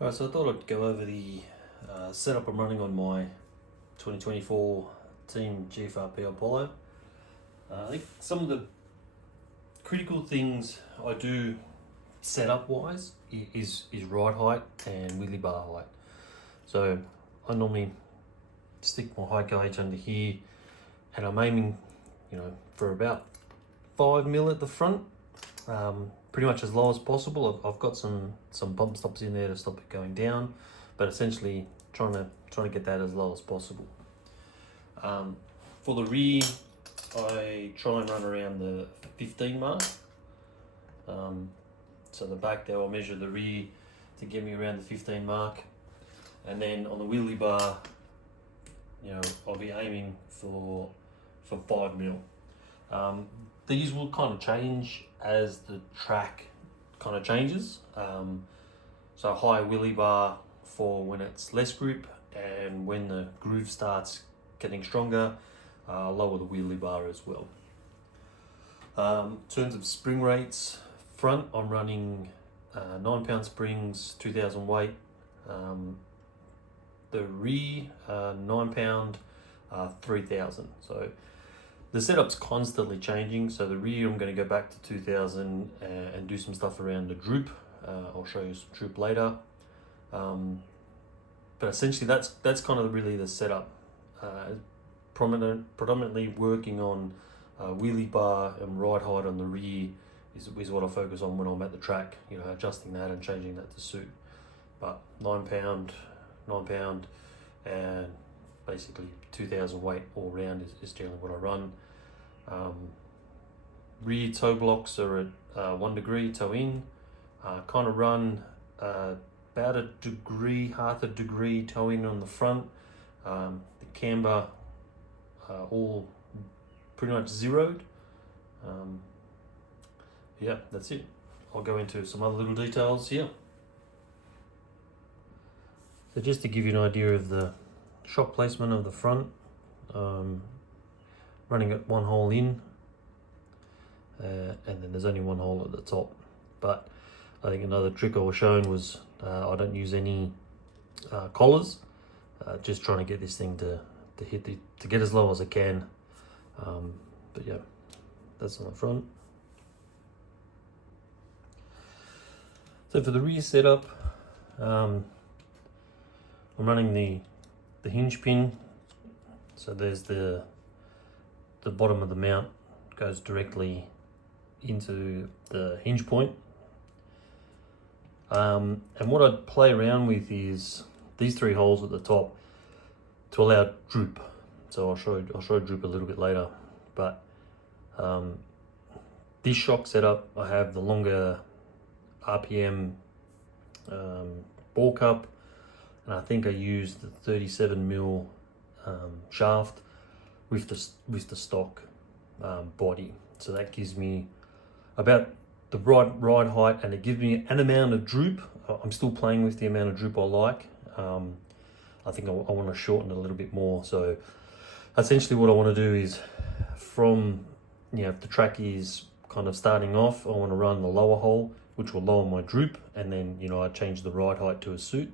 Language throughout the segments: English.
Alright, so I thought I'd go over the setup I'm running on my 2024 Team GFRP Apollo. I think some of the critical things I do setup wise is ride height and wheelie bar height. So I normally stick my height gauge under here and I'm aiming, for about 5mm at the front. Pretty much as low as possible. I've got some bump stops in there to stop it going down, but essentially trying to get that as low as possible. For the rear, I try and run around the 15 mark. So the back there, I'll measure the rear to get me around the 15 mark, and then on the wheelie bar, I'll be aiming for 5mm. These will kind of change as the track kind of changes. So high wheelie bar for when it's less grip, and when the groove starts getting stronger, lower the wheelie bar as well. In terms of spring rates, front I'm running 9-pound springs, 2000 weight. The rear 9-pound, 3000. So the setup's constantly changing. So the rear I'm going to go back to 2000 and do some stuff around the droop. I'll show you some droop later. But essentially that's kind of really the setup. Predominantly working on wheelie bar and ride height on the rear is what I focus on when I'm at the track, adjusting that and changing that to suit. But 9-pound, and basically 2000 weight all round is generally what I run. Rear toe blocks are at 1 degree toe in. Kind of run about a degree, half a degree toe in on the front. The camber all pretty much zeroed. Yeah, that's it. I'll go into some other little details here. So just to give you an idea of the shock placement of the front, running it one hole in, and then there's only one hole at the top. But I think another trick I was shown was I don't use any collars, just trying to get this thing to get as low as I can. But yeah, that's on the front. So for the rear setup, I'm running the hinge pin. So there's the bottom of the mount goes directly into the hinge point. And what I'd play around with is these 3 holes at the top to allow droop. So I'll show droop a little bit later. But this shock setup, I have the longer RPM ball cup, and I think I used the 37mm shaft with the stock body. So that gives me about the ride height, and it gives me an amount of droop. I'm still playing with the amount of droop I like. I think I want to shorten it a little bit more. So essentially what I want to do is from, if the track is kind of starting off, I want to run the lower hole, which will lower my droop, and then I change the ride height to a suit.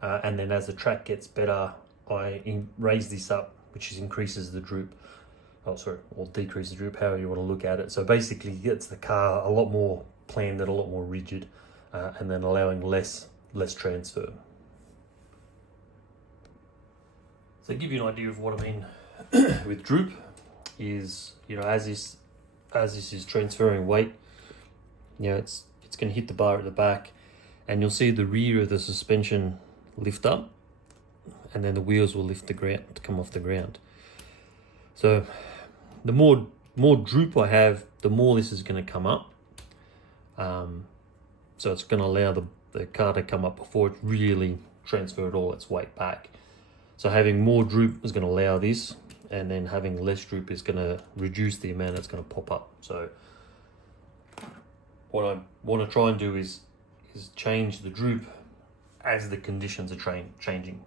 And then as the track gets better, I raise this up, which increases the droop. Or decrease the droop, however you want to look at it. So basically it gets the car a lot more planned and a lot more rigid, and then allowing less transfer. So to give you an idea of what I mean with droop is, as this is transferring weight, it's going to hit the bar at the back, and you'll see the rear of the suspension lift up, and then the wheels will lift the ground to come off the ground. So the more droop I have, the more this is going to come up. So it's going to allow the car to come up before it's really transferred all its weight back. So having more droop is going to allow this, and then having less droop is going to reduce the amount that's going to pop up. So what I want to try and do is change the droop as the conditions are changing.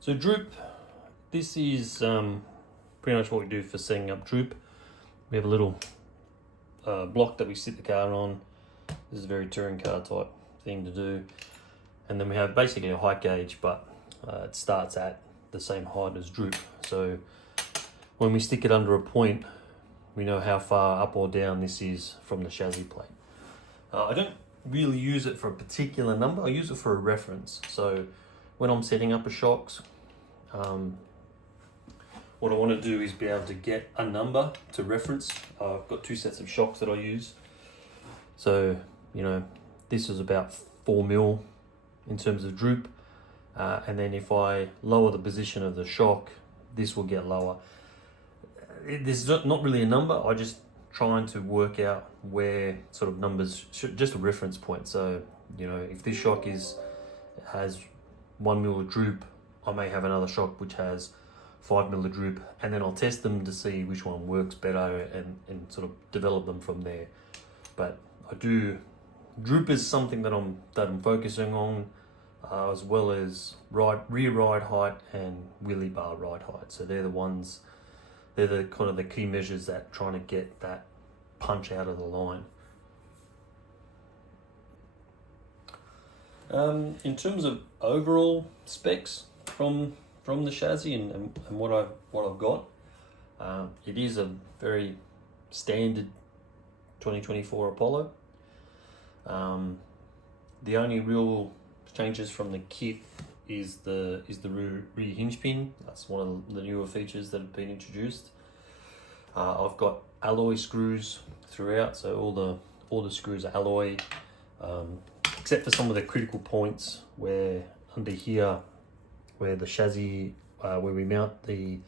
So droop, this is pretty much what we do for setting up droop. We have a little block that we sit the car on, This is a very touring car type thing to do. And then we have basically a height gauge, but it starts at the same height as droop. So when we stick it under a point, we know how far up or down this is from the chassis plate. I don't really use it for a particular number. I use it for a reference. So when I'm setting up a shocks, what I want to do is be able to get a number to reference. I've got 2 sets of shocks that I use. So, you know, this is about 4 mil in terms of droop. And then if I lower the position of the shock, this will get lower. There's not really a number. I just trying to work out where sort of numbers, just a reference point. So, you know, if this shock has 1 mil of droop, I may have another shock which has 5 mil of droop, and then I'll test them to see which one works better and sort of develop them from there. But droop is something that I'm focusing on, as well as rear ride height and wheelie bar ride height. So they're the kind of the key measures that trying to get that punch out of the line. In terms of overall specs from the chassis and what I've got, it is a very standard 2024 Apollo. The only real changes from the kit is the rear hinge pin. That's one of the newer features that have been introduced. I've got alloy screws throughout, so all the screws are alloy, except for some of the critical points where under here, where the chassis, where we mount the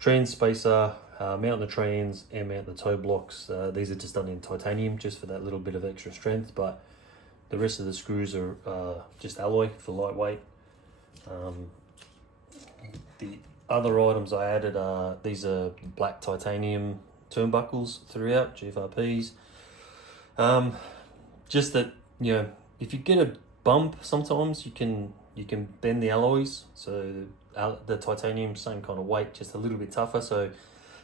trans spacer, mount the trans and mount the toe blocks. These are just done in titanium just for that little bit of extra strength, but the rest of the screws are just alloy for lightweight. The other items I added are, these are black titanium turnbuckles throughout, GFRPs. Just that, you know, if you get a bump, sometimes you can bend the alloys. So the titanium, same kind of weight, just a little bit tougher. So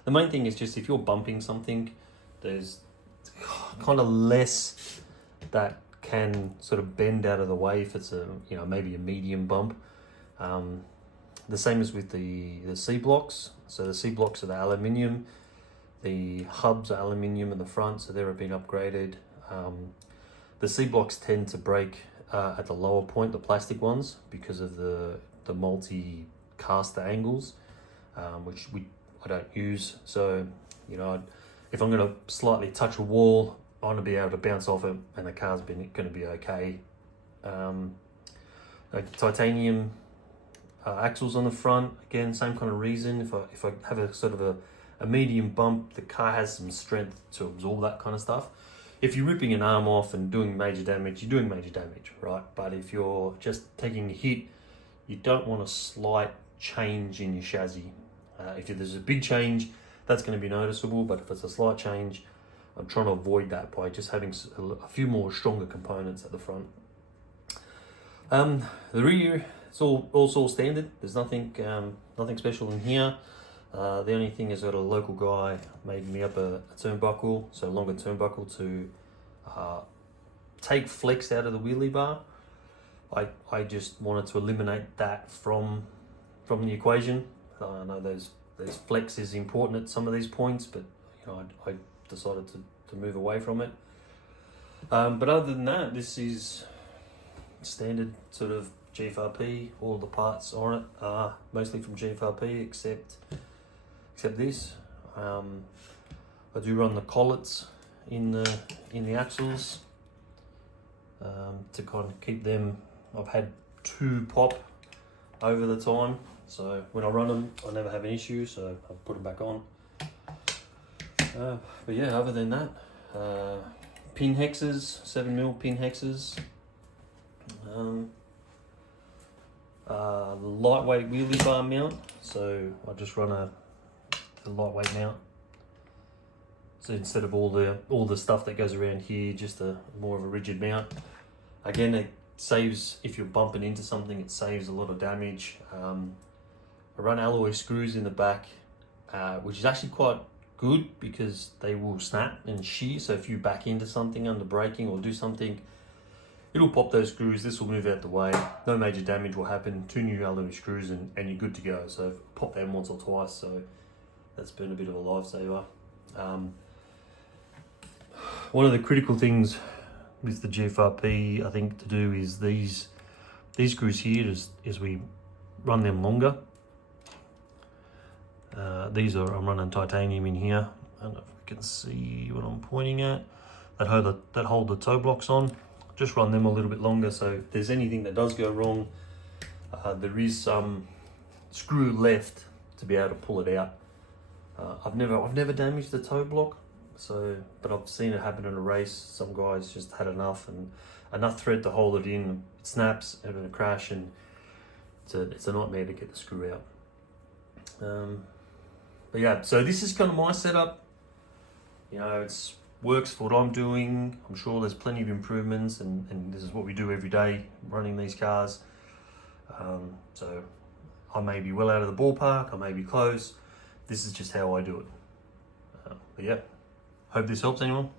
the main thing is just if you're bumping something, there's kind of less that can sort of bend out of the way if it's maybe a medium bump. The same as with the C blocks. So the C blocks are the aluminium, the hubs are aluminium in the front, so they've been upgraded. The C blocks tend to break at the lower point, the plastic ones, because of the multi caster angles, which I don't use. So, you know, if I'm going to slightly touch a wall, I want to be able to bounce off it and the car's going to be okay. Titanium axles on the front, again, same kind of reason. If I have a sort of a medium bump, the car has some strength to absorb that kind of stuff. If you're ripping an arm off and doing major damage, you're doing major damage, right? But if you're just taking a hit, you don't want a slight change in your chassis. If there's a big change, that's going to be noticeable, but if it's a slight change, I'm trying to avoid that by just having a few more stronger components at the front. The rear, it's all standard. There's nothing special in here. The only thing is that a local guy made me up a turnbuckle, so a longer turnbuckle to take flex out of the wheelie bar. I just wanted to eliminate that from the equation. I know there's flex is important at some of these points, but you know, I decided to move away from it. But other than that, this is standard sort of GFRP. All the parts on it are mostly from GFRP, except this. I do run the collets in the axles to kind of keep them. I've had 2 pop over the time, so when I run them, I never have an issue. So I put them back on. But yeah, other than that, pin hexes, 7mm pin hexes. The lightweight wheelie bar mount, so I just run a lightweight mount. So instead of all the stuff that goes around here, just a more of a rigid mount. Again, it saves, if you're bumping into something, it saves a lot of damage. I run alloy screws in the back, which is actually quite good because they will snap and shear. So if you back into something under braking or do something, it'll pop those screws. This will move out the way. No major damage will happen. 2 new alloy screws and you're good to go. So pop them once or twice. So that's been a bit of a lifesaver. One of the critical things with the GFRP, I think, to do is these screws here is we run them longer. I'm running titanium in here. I don't know if we can see what I'm pointing at. That hold the toe blocks on. Just run them a little bit longer, so if there's anything that does go wrong, there is some screw left to be able to pull it out. I've never damaged the toe block, but I've seen it happen in a race. Some guys just had enough thread to hold it in. It snaps and it'll crash, and it's a nightmare to get the screw out. But yeah, so this is kind of my setup. You know, it's works for what I'm doing. I'm sure there's plenty of improvements, and this is what we do every day running these cars. So I may be well out of the ballpark, I may be close. This is just how I do it. But yeah, hope this helps anyone.